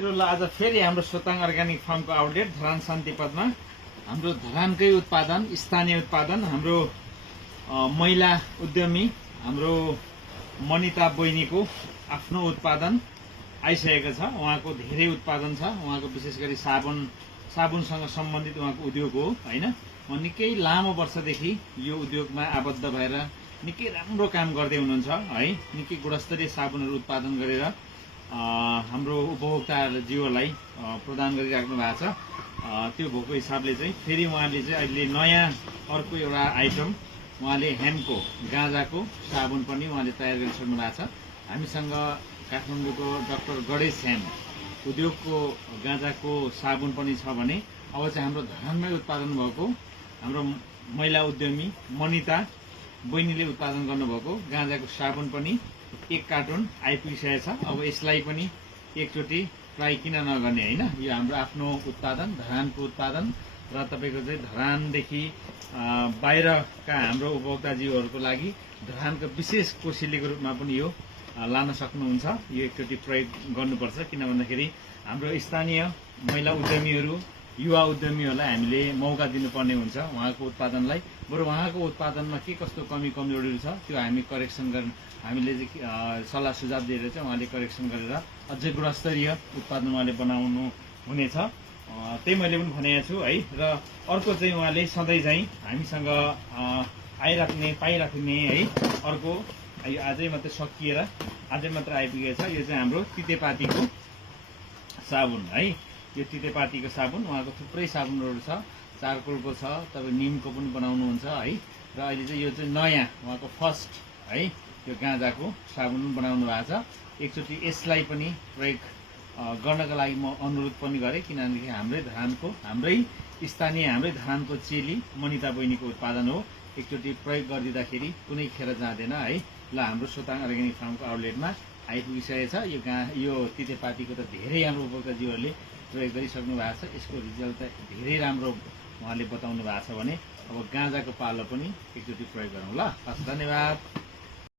साथीहरुलाई आज फेरि हाम्रो सोताङ अर्ग्यानिक फार्मको आउटलेट धरान शान्तिपथमा हाम्रो धरानकै उत्पादन स्थानीय उत्पादन हाम्रो महिला उद्यमी हाम्रो मनिता बहिनीको आफ्नो उत्पादन आइसकेको छ। उहाँको धेरै उत्पादन छ। उहाँको विशेष गरी साबुनसँग सम्बन्धित उहाँको उद्योग हो हैन। निकै लामो वर्षदेखि यो उद्योगमा आबद्ध भएर निकै राम्रो काम गर्दै हुनुहुन्छ है। निकै गुणस्तरीय साबुनहरू उत्पादन गरेर हाम्रो उपभोक्ताजीवहरूलाई प्रदान गरिराख्नु भएको छ। त्यो भएको हिसाबले चाहिँ फेरि उहाँले चाहिँ अहिले नयाँ अर्को एउटा आइटम उहाँले हेम्पको गाँजाको साबुन पनि उहाँले तयार गरिसक्नु भएको छ। हामीसँग काठमाडौँको डाक्टर गणेश हेम्प उद्योगको गाँजाको साबुन पनि छ भने अब चाहिँ हाम्रो धरानमै उत्पादन भएको हाम्रो महिला उद्यमी मनिता बहिनीले उत्पादन गर्नुभएको गाँजाको साबुन पनि 1 कार्टुन आइपुगिसकेको छ। अब यसलाई पनि एकचोटि ट्राई किन नगर्ने हैन। यो हाम्रो आफ्नो उत्पादन धरानको उत्पादन र तपाईको चाहिँ धरानदेखि बाहिरका हाम्रो उपभोक्ताजीवहरूको लागि धरानको विशेष कोसेलीको रूपमा पनि यो लान सक्नुहुन्छ। यो एकचोटि प्रयोग गर्नुपर्छ किन भन्दाखेरि हाम्रो स्थानीय महिला उद्यमीहरू युवा उद्यमीहरूलाई हामीले मौका दिनुपर्ने हुन्छ। उहाँको उत्पादनलाई बरु उहाँको उत्पादनमा के कस्तो कमी कमजोरीहरू छ त्यो हामी करेक्सन गर्न हामीले सल्लाह सुझाव दिएर चाहिँ उहाँले करेक्सन गरेर अझै गुणस्तरीय उत्पादन उहाँले बनाउनु हुनेछ। त्यही मैले पनि भनेको छु है। र अर्को चाहिँ उहाँले सधैँ चाहिँ हामीसँग पाइराख्ने है अर्को आजै मात्रै सकिएर आजै मात्र आइपुगेको छ। यो चाहिँ हाम्रो तितेपातीको साबुन है। यो तितेपातीको साबुन उहाँको थुप्रै साबुनहरू छ। चारकोलको छ, तपाईँ निमको पनि बनाउनुहुन्छ है। र अहिले चाहिँ यो चाहिँ नयाँ उहाँको फर्स्ट है यो गाँजाको साबुन बनाउनु भएको छ। एकचोटि यसलाई पनि प्रयोग गर्नका लागि म अनुरोध पनि गरेँ किनभने हाम्रै स्थानीय हाम्रै धरानको चेली मनिता बहिनीको उत्पादन हो। एकचोटि प्रयोग गरिदिँदाखेरि कुनै खेर जाँदैन है। ल हाम्रो सोताङ अर्ग्यानिक फार्मको आउटलेटमा आइपुगिसकेको छ। यो तितेपातीको त धेरै हाम्रो उपभोक्ताजीवहरूले प्रयोग गरिसक्नु भएको छ। यसको रिजल्ट त धेरै राम्रो उहाँले बताउनु भएको छ भने अब गाँजाको पालो पनि एकचोटि प्रयोग गरौँ ल। हस्, धन्यवाद।